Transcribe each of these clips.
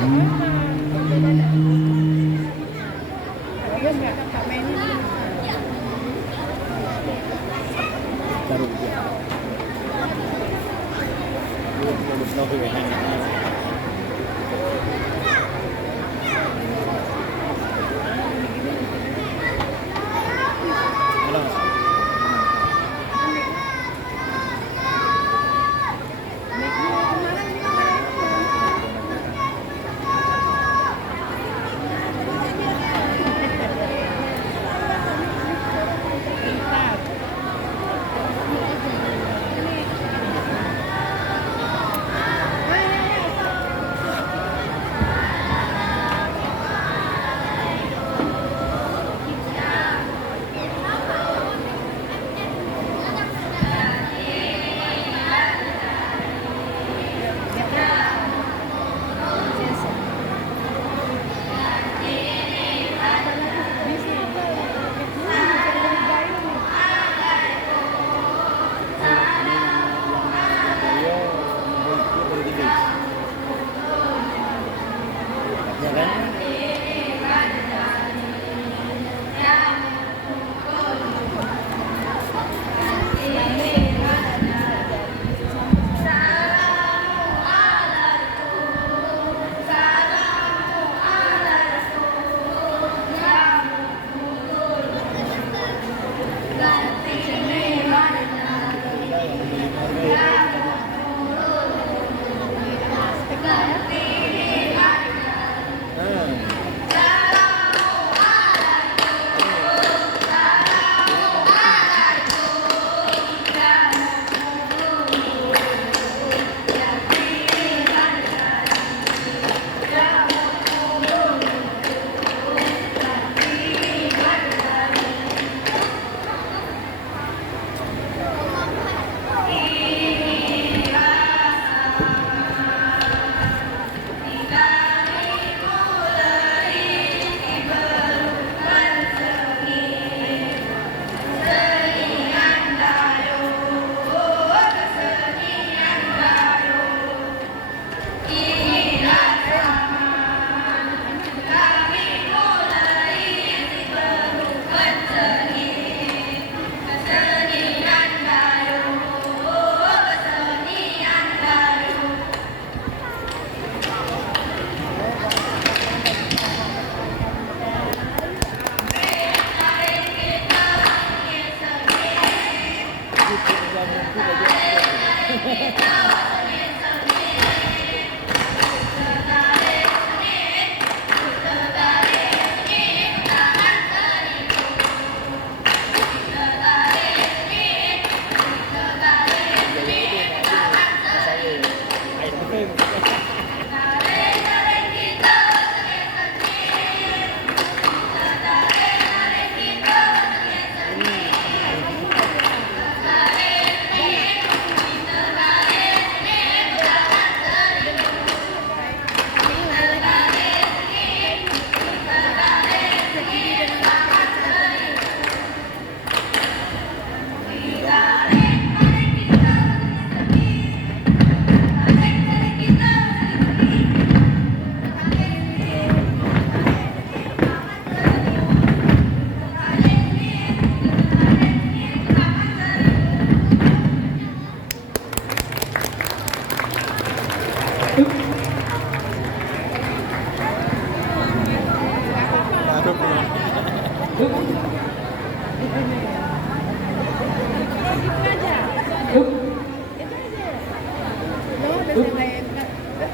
Taruh dia. Bagus loh ya. Ya kan?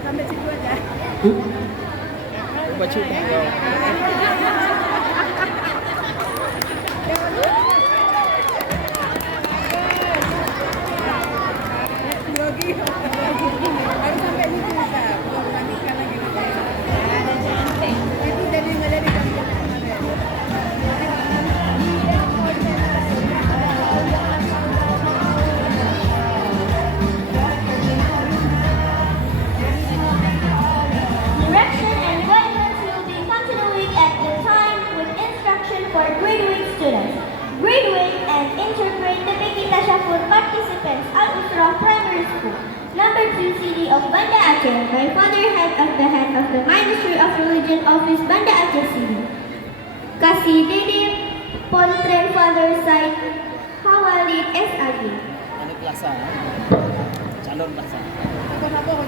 Sampai situ aja. Baju Grogi. Harus sampai situ bisa. Belum lanjutkan lagi. Ada cantik. Itu jadi nggak dari kampung kemarin. Direction and guidance will be continuing at the time with instruction for graduate students. Graduate and interpret the Biggie Tashaful participants Al-Usra Primary School, number 2 CD of Banda Aceh by Father Head of the Hand of the Minor Region Office, Banda Aceh City. Kasih Dede Pontren Father Side Hawalid SAG. Ano klasa? Calon klasa. Ako na po,